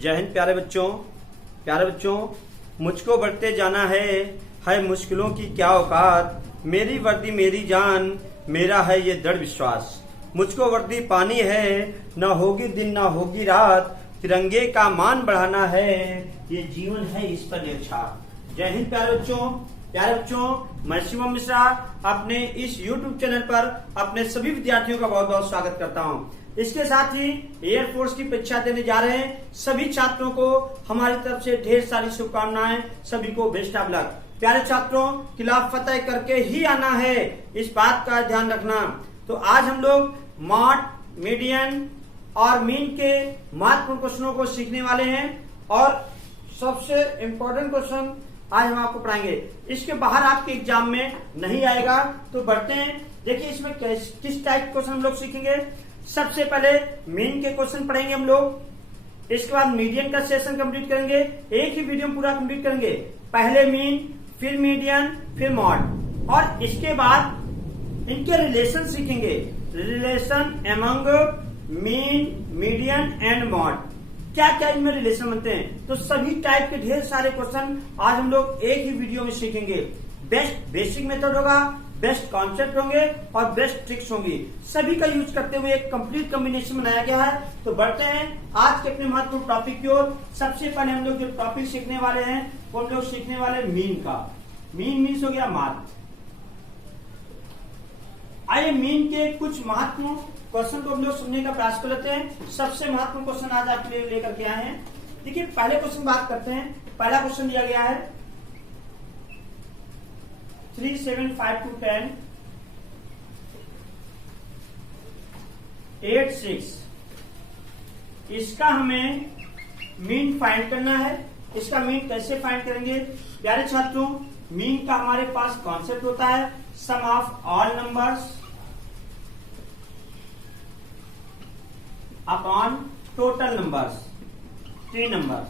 जय हिंद प्यारे बच्चों, मुझको बढ़ते जाना है मुश्किलों की क्या औकात। मेरी वर्दी मेरी जान, मेरा है ये दृढ़ विश्वास। मुझको वर्दी पानी है, न होगी दिन न होगी रात। तिरंगे का मान बढ़ाना है, ये जीवन है इस पर न्यौछावर। जय हिंद प्यारे बच्चों, मैं शिवम मिश्रा अपने इस YouTube चैनल पर अपने सभी विद्यार्थियों का बहुत बहुत स्वागत करता हूँ। इसके साथ ही एयरफोर्स की परीक्षा देने जा रहे हैं सभी छात्रों को हमारी तरफ से ढेर सारी शुभकामनाएं। सभी को बेस्ट ऑफ लक। प्यारे छात्रों, खिलाफ फतेह करके ही आना है, इस बात का ध्यान रखना। तो आज हम लोग मॉड, मीडियन और मीन के महत्वपूर्ण क्वेश्चनों को सीखने वाले हैं और सबसे इम्पोर्टेंट क्वेश्चन आज हम आपको पढ़ाएंगे। इसके बाहर आपके एग्जाम में नहीं आएगा। तो बढ़ते हैं, देखिए इसमें किस टाइप के क्वेश्चन हम लोग सीखेंगे। सबसे पहले मीन के क्वेश्चन पढ़ेंगे हम लोग, इसके बाद मीडियन का सेशन कंप्लीट करेंगे। एक ही वीडियो में पूरा कंप्लीट करेंगे, पहले मीन, फिर मीडियन, फिर मॉड, और इसके बाद इनके रिलेशन सीखेंगे। Relation among mean, median and mod, क्या क्या इनमें रिलेशन बनते हैं। तो सभी टाइप के ढेर सारे क्वेश्चन आज हम लोग एक ही वीडियो में सीखेंगे। बेस्ट बेसिक मेथड होगा, बेस्ट कॉन्सेप्ट होंगे और बेस्ट ट्रिक्स होंगी। सभी का यूज करते हुए एक कंप्लीट कॉम्बिनेशन बनाया गया है। तो बढ़ते हैं आज के अपने महत्वपूर्ण टॉपिक की ओर। सबसे पहले हम लोग जो टॉपिक सीखने वाले हैं वो हम लोग सीखने वाले मीन का। मीन मीन्स हो गया मार्क। आइए मीन के कुछ महत्वपूर्ण क्वेश्चन को हम लोग सुनने का प्रयास कर लेते हैं। सबसे महत्वपूर्ण क्वेश्चन आज आपके लिए लेकर के आए हैं। देखिए पहले क्वेश्चन बात करते हैं। पहला क्वेश्चन दिया गया है 375 to 10 86। इसका हमें मीन फाइंड करना है। इसका मीन कैसे फाइंड करेंगे प्यारे छात्रों? मीन का हमारे पास कॉन्सेप्ट होता है sum of all numbers upon total numbers, 3 number,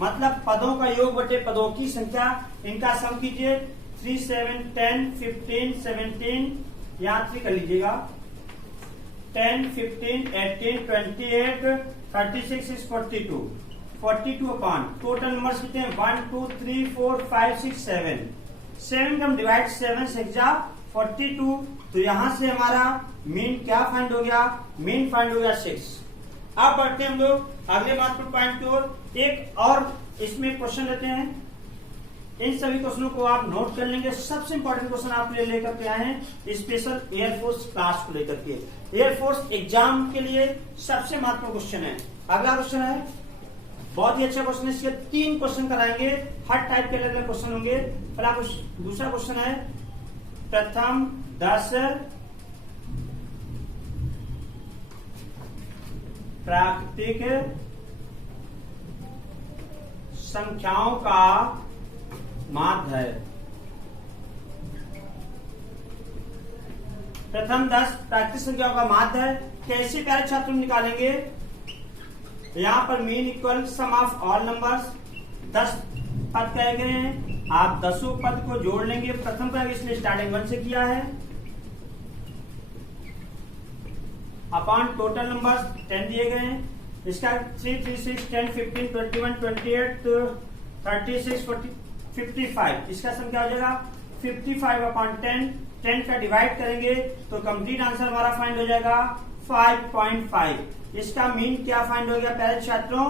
मतलब पदों का योग बटे पदों की संख्या। इनका सम कीजिए। 3, 7, 10, 15, 17, यहां 3 कर लीजिएगा। 10, 15, 18, 28, 36 is 42। 42 अपॉन टोटल नंबर्स कितने हैं? 1, 2, 3, 4, 5, 6, 7। 7 हम डिवाइड 7 से 42। तो यहां से हमारा मीन क्या फाइंड हो गया? मीन फाइंड हो गया 6। अब बढ़ते हैं हम लोग अगले महत्वपूर्ण पॉइंट की ओर। एक और इसमें क्वेश्चन लेते हैं। इन सभी क्वेश्चनों को आप नोट कर लेंगे। सबसे इंपॉर्टेंट क्वेश्चन आप लेकर के आए हैं स्पेशल एयरफोर्स क्लास को लेकर के। एयरफोर्स एग्जाम के लिए सबसे महत्वपूर्ण क्वेश्चन है। अगला क्वेश्चन है बहुत ही अच्छा क्वेश्चन है। इसके 3 क्वेश्चन कराएंगे, हर टाइप के अलग अलग क्वेश्चन होंगे। दूसरा क्वेश्चन है प्रथम 10 प्राकृतिक संख्याओं का माध्य है। प्रथम 10 प्राकृतिक संख्याओं का माध्य है। कैसे प्यारे छात्र निकालेंगे? यहाँ पर mean equal some of all numbers. 10 पद कहे गए हैं, आप 10 पद को जोड़ लेंगे। प्रथम का इसलिए स्टार्टिंग 1 से किया है, अपॉन टोटल नंबर्स 10 दिए गए हैं। इसका 3, 3, 6, 10, 15, 21, 28, 36, 40, 55। इसका सम क्या हो जाएगा? 55 अपॉन 10। 10 का डिवाइड करेंगे तो कंप्लीट आंसर हमारा फाइंड हो जाएगा 5.5। इसका मीन क्या फाइंड हो गया प्यारे छात्रों?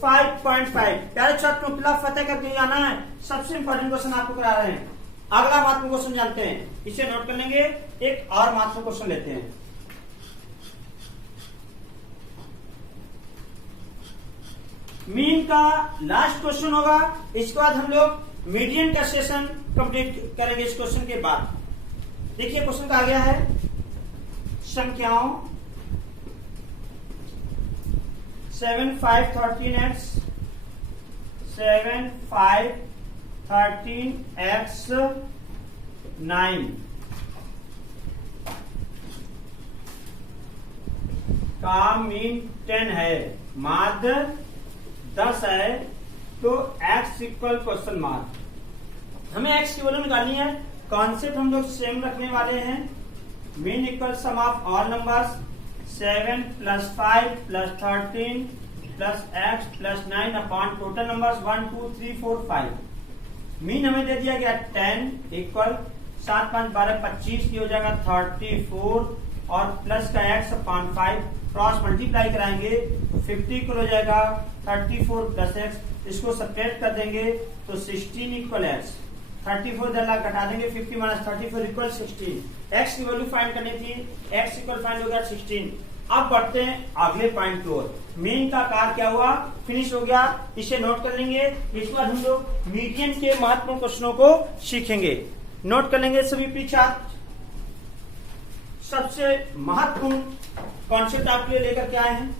5.5। प्यारे छात्रों, खिलाफ फतेह करके आना है। सबसे इंपॉर्टेंट क्वेश्चन आपको करा रहे हैं। अगला महत्वपूर्ण क्वेश्चन जानते हैं, इसे नोट कर लेंगे। एक और महत्वपूर्ण क्वेश्चन लेते हैं। मीन का लास्ट क्वेश्चन होगा। इसके बाद हम लोग मीडियन का सेशन कंप्लीट करेंगे। इस क्वेश्चन के बाद देखिए क्वेश्चन का आ गया है संख्याओं 7, 5, 13x 7, 5, 13x 9 का मीन 10 है, माध्य 10 है। तो x इक्वल क्वेश्चन मार्क। हमें x की वैल्यू निकालनी है। कॉन्सेप्ट हम लोग सेम रखने वाले हैं। Mean equal some of all numbers 7 + 5 + 13 plus x plus 9 upon total numbers 1 2 3 4 5। Mean हमें दे दिया गया 10 इक्वल 7 5 12 25 की हो जाएगा 34 और प्लस का एक्स अपॉन 5 क्रॉस मल्टीप्लाई कराएंगे 50 इक्वल हो जाएगा 34 प्लस एक्स। इसको सब्ट्रैक्ट कर देंगे तो 16 इक्वल एक्स। 34 दल्ला घटा देंगे 50 माइनस 34 इक्वल 16। एक्स की वैल्यू फाइंड करनी थी, एक्स इक्वल फाइंड हो गया 16। अब बढ़ते हैं अगले पॉइंट की ओर। मेन का कार्य क्या हुआ, फिनिश हो गया, इसे नोट कर लेंगे। इस बार हम लोग मीडियन के महत्वपूर्ण क्वेश्चनों को सीखेंगे, नोट कर लेंगे सभी पीछा। सबसे महत्वपूर्ण कॉन्सेप्ट आपके लिए लेकर के आए हैं।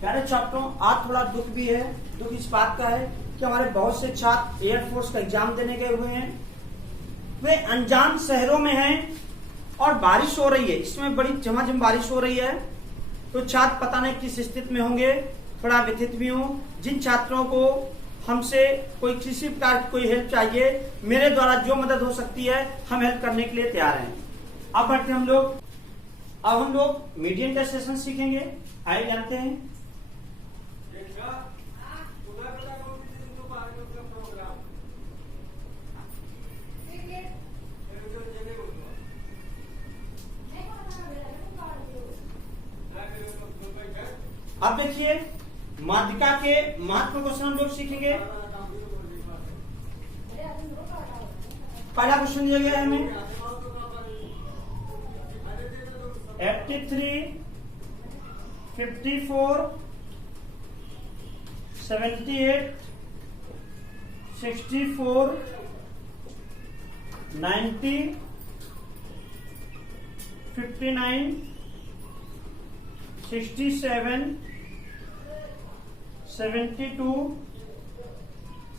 प्यारे छात्रों, आज थोड़ा दुख भी है। दुख इस बात का है कि हमारे बहुत से छात्र एयरफोर्स का एग्जाम देने गए हुए हैं, वे अनजान शहरों में हैं और बारिश हो रही है, इसमें बड़ी झमाझम बारिश हो रही है, तो छात्र पता नहीं किस स्थिति में होंगे, थोड़ा व्यथित भी हूं। जिन छात्रों को हमसे कोई किसी प्रकार की कोई हेल्प चाहिए, मेरे द्वारा जो मदद हो सकती है हम हेल्प करने के लिए तैयार हैं। अब बढ़ते हम लोग मीडियन का सेशन सीखेंगे। आइए जानते हैं। अब देखिए माध्यिका के महत्व क्वेश्चन हम लोग सीखेंगे। पहला क्वेश्चन दिया गया है हमें 83, 54, 78, 64, 90, 59, 67, 72,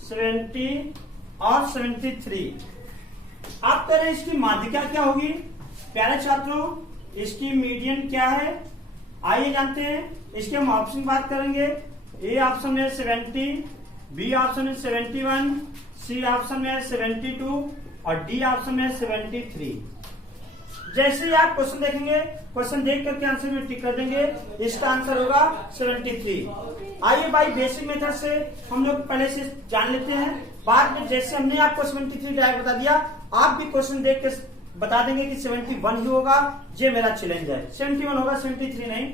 70 और 73। आप कह रहे हैं इसकी माध्यिका क्या होगी। प्यारे छात्रों, इसकी मीडियन क्या है, आइए जानते हैं। इसके हम ऑप्शन बात करेंगे। ए ऑप्शन में 70, बी ऑप्शन में 71, सी ऑप्शन में 72 और डी ऑप्शन में 73। जैसे ही आप क्वेश्चन देखेंगे, क्वेश्चन देख करके आंसर में टिक कर देंगे। इसका आंसर होगा 73। आइए भाई, बेसिक मेथड से हम लोग पहले से जान लेते हैं, बाद में जैसे हमने आपको 73 डायरेक्ट बता दिया, आप भी क्वेश्चन देख के बता देंगे कि 71 ही होगा। ये मेरा चैलेंज है, 71 होगा, 73 नहीं।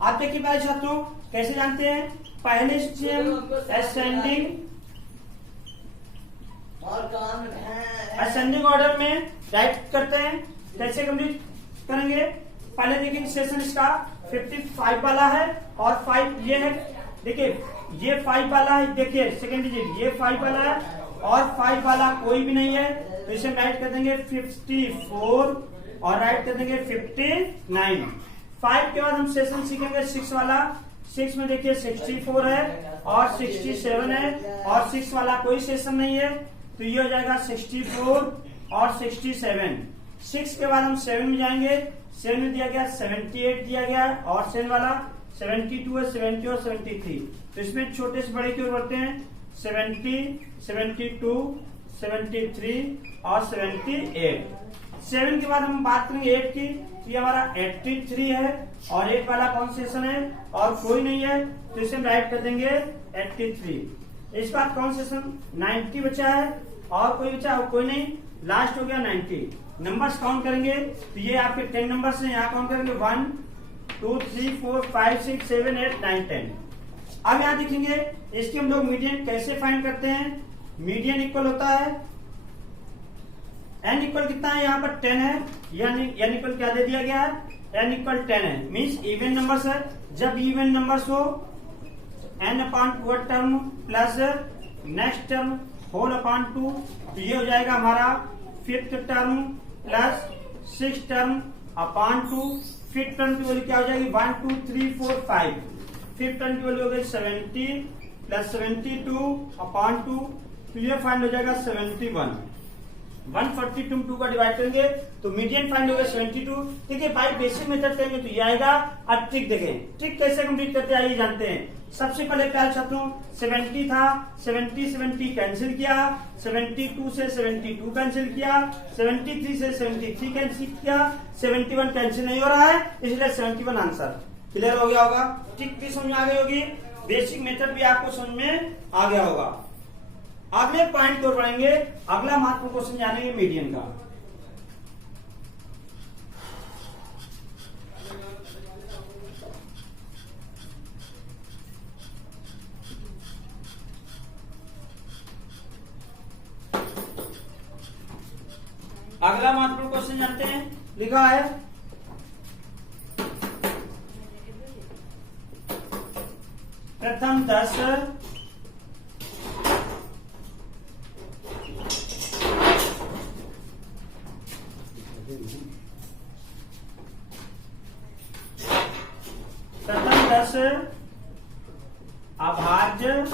आप देखिए भाई छात्रों, कैसे जानते हैं। पहले असेंडिंग ऑर्डर में राइट करते हैं। कैसे कंप्लीट करेंगे, पहले देखिए सेशन इसका 55 वाला है और 5 ये है। देखिए ये 5 वाला है, देखिए सेकंड डिजिट ये 5 वाला है और 5 वाला कोई भी नहीं है, तो इसे राइट कर देंगे 54 और राइट कर देंगे 59। 5 के बाद हम सेशन सीखेंगे 6 वाला। 6 में देखिए 64 है और 67 है और 6 वाला कोई सेशन नहीं है, तो ये हो जाएगा 64 और 67। 6 के बाद हम 7 में जाएंगे। 7 में दिया गया 78 दिया गया और 7 वाला 72 है, 70 और 73। तो इसमें छोटे से बड़े की ओर बढ़ते हैं। 70, 72, 73 और 78। 7 के बाद हम बात करेंगे 8 की, तो ये हमारा 83 है और 8 वाला कौन सेशन है और कोई नहीं है, तो इसे हम राइट कर देंगे 83। इस बार कौन सेशन 90 बचा है और कोई बचा है, कोई नहीं, लास्ट हो गया 90। नंबर्स काउंट करेंगे तो ये आपके 10 नंबर्स हैं, यहाँ काउंट करेंगे 1 2 3 4 5 6 7 8 9 10। अब यहाँ देखेंगे इसकी हम लोग मीडियन कैसे फाइंड करते हैं। मीडियन इक्वल होता है n इक्वल कितना है, यहाँ पर 10 है, यानी n इक्वल क्या दे दिया गया है, n इक्वल 10 है, मीन्स इवन नंबर्स है। जब इवन नंबर्स हो n upon 2 term plus next term whole upon 2, तो ये हो जाएगा हमारा 5th term plus 6th term upon 2। 5th term की वैल्यू क्या हो जाएगी 1 2 3 4 5। 5th टर्म की वैल्यू हो गई 70 प्लस 72 अपॉन 2, तो ये फाइंड हो जाएगा 71। 140 2 का डिवाइड करेंगे तो मीडियन फाइंड होगा 72। देखिए भाई बेसिक मेथड करेंगे तो ये आएगा। अब ट्रिक देखें, ट्रिक कैसे कंप्लीट करते हैं आइए जानते हैं। सबसे पहले प्यारे छात्रों 70 था, 70 कैंसिल किया, 72 से 72 कैंसिल किया, 73 से 73 कैंसिल किया, 71 कैंसिल नहीं हो रहा है, इसलिए 71 आंसर। क्लियर हो गया होगा? ट्रिक भी समझ में आ गई होगी, बेसिक मेथड भी आपको समझ में आ गया होगा। अगले पॉइंट को पढ़ेंगे, अगला महत्वपूर्ण क्वेश्चन जानेंगे मीडियन का। अगला महत्वपूर्ण क्वेश्चन जानते हैं, लिखा है प्रथम 10 अभाज्य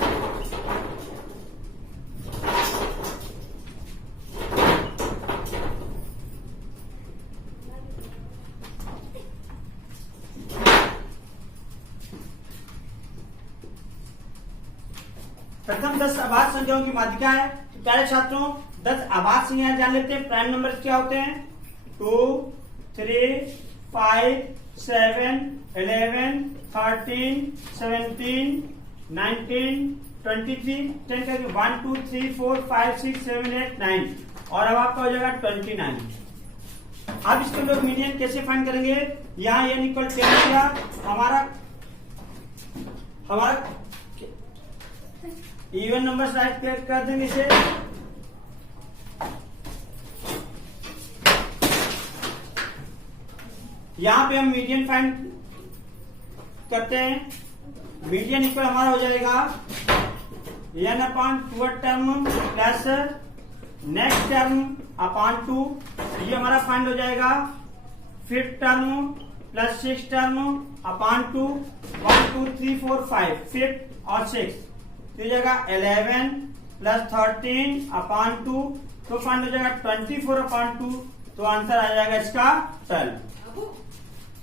प्रथम 10 अभाज्य संख्याओं की माध्यिका है। तो प्यारे छात्रों 10 अभाज्य संख्याएं जान लेते हैं। प्राइम नंबर क्या होते हैं? 2, 3, 5, 7, 11, 13, 17, 19, 23, 10 करके 1, 2, 3, 4, 5, 6, 7, 8, 9 और अब आपका हो जाएगा 29। अब इसके लोग मीडियन कैसे फाइंड करेंगे? यहाँ n इक्वल 10 किया, हमारा इवन नंबर राइट कर देंगे इसे। यहां पे हम मीडियन फाइंड करते हैं। मीडियन इक्वल हमारा हो जाएगा n upon 2 term plus next term upon 2। ये हमारा फाइंड हो जाएगा 5th term plus 6th term upon 2। 1, 2, 3, 4, 5 5th और 6th तो ये जाएगा 11 प्लस 13 अपॉन 2 तो फाइंड हो जाएगा 24 अपॉन 2 तो आंसर आ जाएगा इसका 12।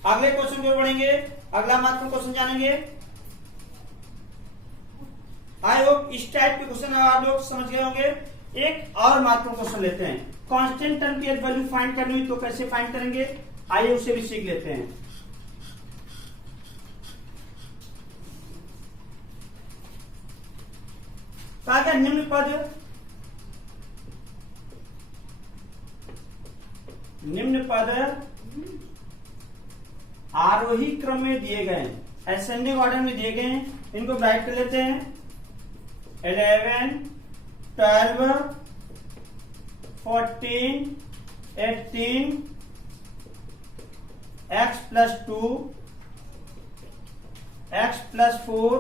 अगले क्वेश्चन की ओर बढ़ेंगे, अगला महत्वपूर्ण क्वेश्चन जानेंगे। आई होप इस टाइप के क्वेश्चन आप लोग समझ गए होंगे। एक और महत्वपूर्ण क्वेश्चन लेते हैं, कांस्टेंट टर्म की वैल्यू फाइंड करनी हुई तो कैसे फाइंड करेंगे, आइए उसे भी सीख लेते हैं। अगर निम्न पद आरोही क्रम में दिए गए, असेंडिंग ऑर्डर में दिए गए हैं, इनको ब्राइट कर लेते हैं। 11, 12, 14, 18, x प्लस 2, x प्लस 4,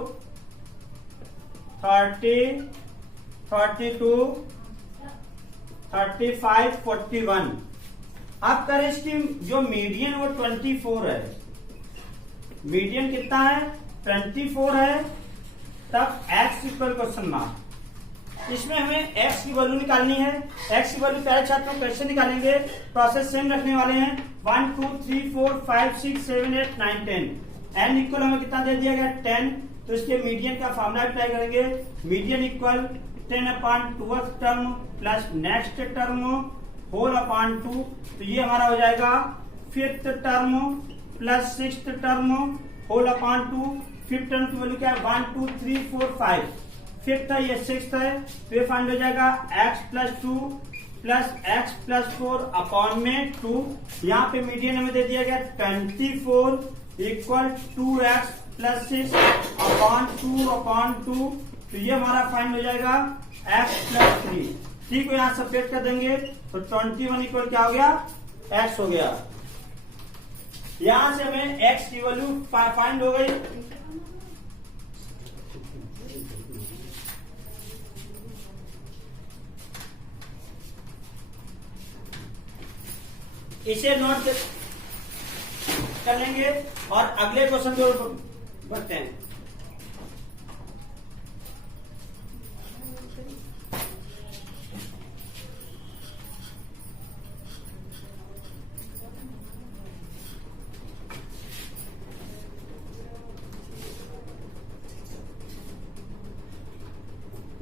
30, 32, 35, 41। अब करें इसकी जो मीडियन वो 24 है। मीडियन कितना है? 24 है। तब x इक्वल क्वेश्चन मार्क। इसमें हमें x की वैल्यू निकालनी है। x की वैल्यू प्यारे छात्रों कैसे निकालेंगे? प्रोसेस सेम रखने वाले हैं। 1, 2, 3, 4, 5, 6, 7, 8, 9, 10। n इक्वल हमें कितना दे दिया गया? 10। तो इसके मीडियन का फॉर्मूला अप्लाई करेंगे। Median equal 10 upon 12th term plus next term whole upon 2। तो ये हमारा हो जाएगा 5th term plus 6th term whole upon 2। 5th term की वैल्यू क्या है? 1, 2, 3, 4, 5। 5th है, ये 6th है, तो ये फाइंड हो जाएगा x plus 2 plus x plus 4 upon में 2। यहाँ पे मीडियन हमें दे दिया गया 24 equal 2x plus 6 upon 2 upon 2। तो ये हमारा फाइंड हो जाएगा x प्लस 3। ठीक है, यहाँ सब्ट्रैक्ट कर देंगे तो 21 इक्वल क्या हो गया? x हो गया। यहां से हमें x की वैल्यू फाइंड हो गई। इसे नोट कर लेंगे और अगले क्वेश्चन की ओर बढ़ते हैं।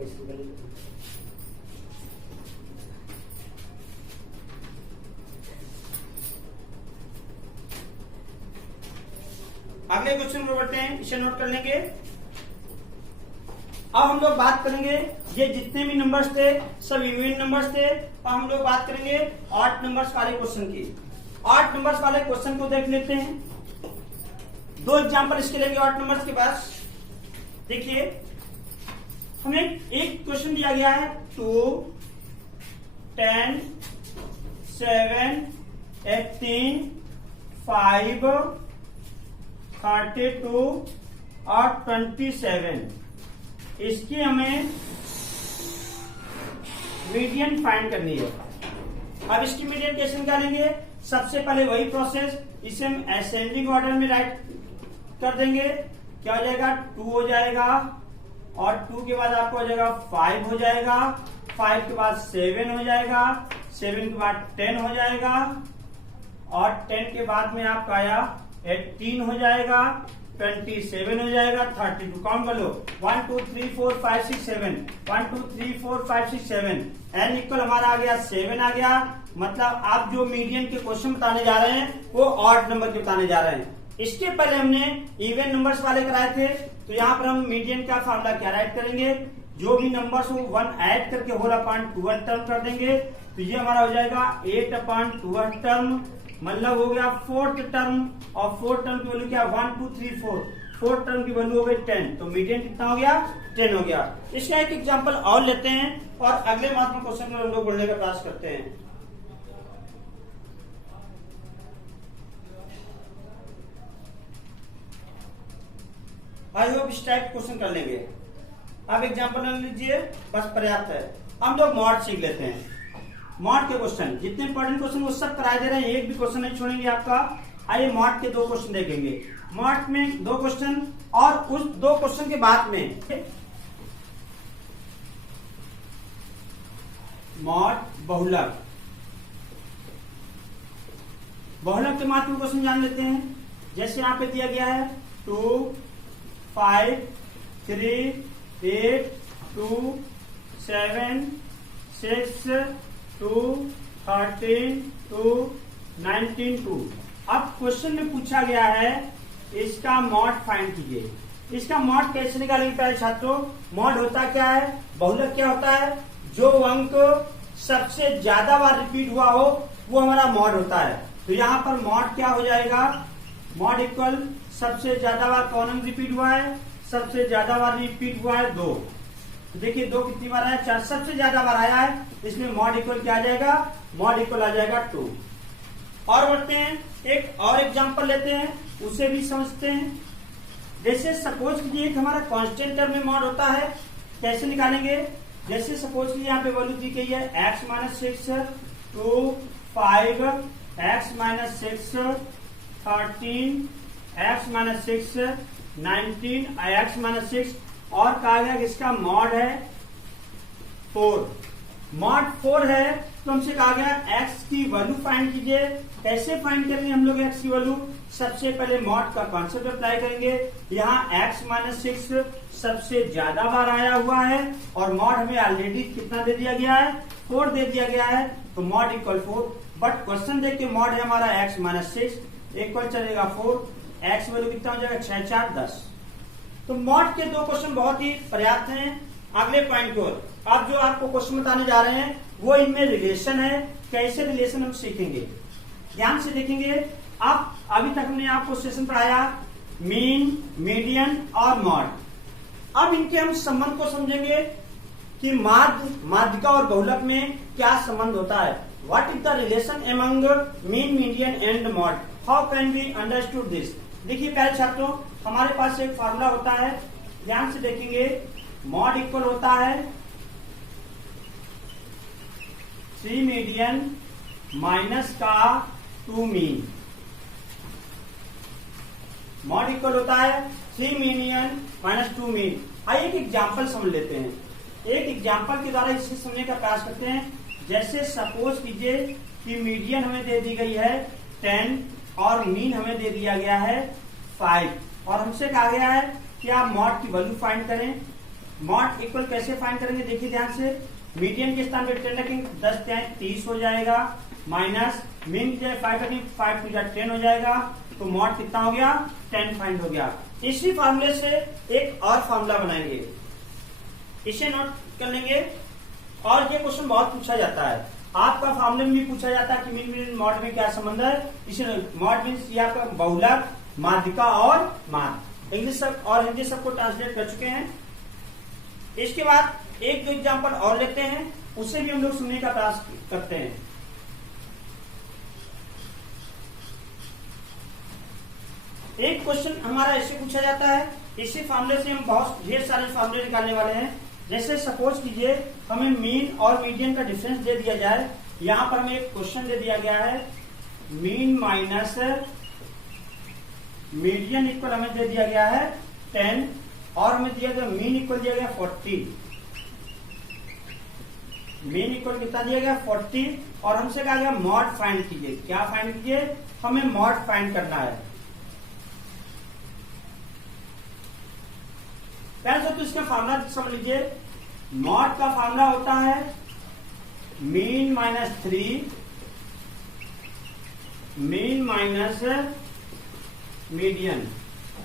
अगले क्वेश्चन पर बढ़ते हैं, इसे नोट कर लेंगे। अब हम लोग बात करेंगे, ये जितने भी नंबर्स थे सब इवन नंबर्स थे। अब हम लोग बात करेंगे ऑड नंबर्स वाले क्वेश्चन की। ऑड नंबर्स वाले क्वेश्चन को देख लेते हैं। दो एग्जांपल इसके लेंगे ऑड नंबर्स के पास। देखिए, हमें एक क्वेश्चन दिया गया है 2, 10, 7, 18, 5, 32 और 27। इसकी हमें मीडियन फाइंड करनी है। अब इसकी मीडियन कैसे निकालेंगे? सबसे पहले वही प्रोसेस, इसे हम असेंडिंग ऑर्डर में राइट कर देंगे। क्या हो जाएगा? 2 हो जाएगा, और 2 के बाद आपको हो जाएगा 5 हो जाएगा, 5 के बाद 7 हो जाएगा, 7 के बाद 10 हो जाएगा, और 10 के बाद में आपका आया 18 हो जाएगा, 27 हो जाएगा, 32। काउंट कर लो, 1 2 3 4 5 6 7, 1 2 3 4 5 6 7। एन इक्वल हमारा आ गया 7 आ गया। मतलब आप जो मीडियन के क्वेश्चन बताने जा रहे हैं वो ऑड नंबर के बताने जा रहे हैं। इसके पहले हमने इवन नंबर्स वाले कराए थे, तो यहाँ पर हम मीडियन का फॉर्मूला क्या राइट करेंगे? जो भी नंबर्स हो 1 ऐड करके होल अपॉन 12 टर्म कर देंगे, तो ये हमारा हो जाएगा 8 अपॉन 12 टर्म, मतलब हो गया 4th टर्म। और 4th टर्म की वैल्यू क्या? 1 2 3 4, 4th टर्म की वैल्यू हो गई 10। तो मीडियन कितना हो गया? 10 हो गया। इसका एक एग्जांपल और लेते हैं और अगले महत्वपूर्ण क्वेश्चन को हम लोग बोलने का प्रयास करते हैं। आई होप इस टाइप क्वेश्चन कर लेंगे। अब एग्जांपल ले लीजिए, बस पर्याप्त है। हम लोग मॉड सीख लेते हैं। मॉड के क्वेश्चन, जितने इंपॉर्टेंट क्वेश्चन वो सब कराए दे रहे हैं, एक भी क्वेश्चन नहीं छोड़ेंगे आपका। आइए मॉड के 2 क्वेश्चन देखेंगे। मॉड में 2 क्वेश्चन, और उस 2 क्वेश्चन के बाद में मॉड बहुलक। बहुलक के महत्वपूर्ण क्वेश्चन जान लेते हैं। जैसे यहाँ पे दिया गया है 2 5 3 8 2 7 6 2 13 2 19 2। अब क्वेश्चन में पूछा गया है इसका मॉड फाइंड कीजिए। इसका मॉड कैसे निकालेंगे? पहले छात्रों, मॉड होता क्या है? बहुलक क्या होता है? जो अंक सबसे ज्यादा बार रिपीट हुआ हो वो हमारा मॉड होता है। तो यहाँ पर मॉड क्या हो जाएगा? मॉड इक्वल सबसे ज्यादा बार कौन अंक रिपीट हुआ है? सबसे ज्यादा बार रिपीट हुआ है 2। तो देखिए 2 कितनी बार आया? 4। सबसे ज्यादा बार आया है, इसमें मॉड इक्वल क्या आ जाएगा? मॉड इक्वल आ जाएगा 2। और बढ़ते हैं, एक और एग्जांपल लेते हैं, उसे भी समझते हैं। जैसे सपोज कीजिए कि हमारा कांस्टेंट टर्म में मॉड होता है, कैसे निकालेंगे? जैसे सपोज कीजिए यहाँ पे वैल्यू दी गई है x - 6 2 5, x - 6 13, x - 6 19, x - 6, और कहा गया कि इसका मॉड है 4। मॉड 4 है, तो हमसे कहा गया x की वैल्यू फाइंड कीजिए। कैसे फाइंड करेंगे हम लोग x की वैल्यू? सबसे पहले मॉड का कॉन्सेप्ट अप्लाई करेंगे। यहाँ x - 6 सबसे ज्यादा बार आया हुआ है, और मॉड हमें ऑलरेडी कितना दे दिया गया है? 4 दे दिया गया है, तो मॉड इक्वल 4। बट क्वेश्चन देख के मॉड है हमारा x - 6 इक्वल चलेगा 4। x वैल्यू कितना हो जाएगा? 6 4 10। तो मॉड के 2 क्वेश्चन बहुत ही पर्याप्त हैं। अगले पॉइंट को, अब जो आपको क्वेश्चन बताने जा रहे हैं वो इनमें रिलेशन है। कैसे रिलेशन हम सीखेंगे, ध्यान से देखेंगे। अब अभी तक हमने आपको सेशन पढ़ाया मीन, मीडियन और मॉड। अब इनके हम संबंध को समझेंगे कि माध्यिका और बहुलक में क्या संबंध होता है। What is the relation among mean, median and mode? How can we understood this? देखिए पहले छात्रों, हमारे पास एक फॉर्मूला होता है, ध्यान से देखेंगे। मॉड इक्वल होता है 3 मीडियन माइनस का 2 मीन। मॉड इक्वल होता है 3 मीडियन माइनस 2 मीन। आइए एक एग्जाम्पल समझ लेते हैं। एक एग्जाम्पल के द्वारा इसे समझने का प्रयास करते हैं। जैसे सपोज कीजिए कि मीडियन हमें दे दी गई है 10 और मीन हमें दे दिया गया है 5, और हमसे कहा गया है कि आप मॉड की वैल्यू फाइंड करें। मॉड इक्वल कैसे फाइंड करेंगे, देखिए ध्यान से। मीडियन के स्थान पे 10 रखेंगे, 10 10 30 हो जाएगा, माइनस मीन के 5 रखेंगे, 5 2 10 हो जाएगा, तो मॉड कितना हो गया, 10 फाइंड हो गया। इसी फार्मूले से एक और फार्मूला बनाएंगे, इसे नोट कर लेंगे। और ये क्वेश्चन बहुत पूछा जाता है, आपका फार्मूले में भी पूछा जाता है कि मीन मीन मॉड में क्या संबंध है। इसे मॉड मीन्स ये आपका बहुलक, माध्यिका और माध्य, इंग्लिश सब और हिंदी सबको ट्रांसलेट कर चुके हैं। इसके बाद एक दो एग्जाम्पल और लेते हैं, उसे भी हम लोग सुनने का प्रयास करते हैं। एक क्वेश्चन हमारा ऐसे पूछा जाता है, इसी फार्मूले से हम बहुत ढेर सारे फार्मूले निकालने वाले हैं। जैसे सपोज कीजिए हमें मीन और मीडियन का डिफरेंस दे दिया जाए। यहां पर हमें एक क्वेश्चन दे दिया गया है, मीन माइनस मीडियन इक्वल हमें दे दिया गया है 10, और हमें दिया गया मीन इक्वल दिया गया 40। मीन इक्वल कितना दिया गया 40, और हमसे कहा गया मॉड फाइंड कीजिए। क्या फाइंड कीजिए, हमें मॉड फाइंड करना है। पहले तो इसका फार्मूला समझ लीजिए। मॉड का फार्मूला होता है mean minus 3 mean minus median.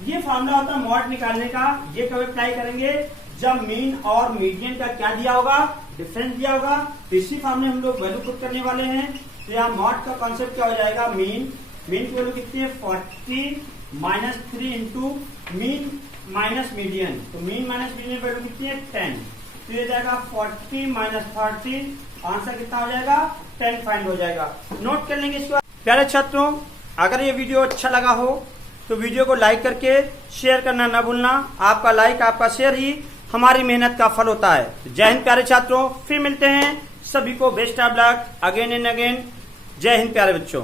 ये फार्मूला होता है मॉड निकालने का। ये कब अप्लाई करेंगे, जब मीन और मीडियन का क्या दिया होगा, डिफरेंस दिया होगा। तो इसी फार्मूले हम लोग वैल्यू पुट करने वाले हैं। तो यहाँ मॉड का कॉन्सेप्ट क्या हो जाएगा, मीन की वैल्यू कितनी है 40 minus 3 into mean minus median. तो मीन माइनस मीडियन वैल्यू कितनी है 10, तो ये जाएगा 40 माइनस 40, आंसर कितना हो जाएगा 10 फाइंड हो जाएगा। नोट कर लेंगे इसको। प्यारे छात्रों, अगर ये वीडियो अच्छा लगा हो तो वीडियो को लाइक करके शेयर करना ना भूलना। आपका लाइक आपका शेयर ही हमारी मेहनत का फल होता है। जय हिंद प्यारे छात्रों, फिर मिलते हैं। सभी को best of luck again and again. जय हिंद प्यारे बच्चों।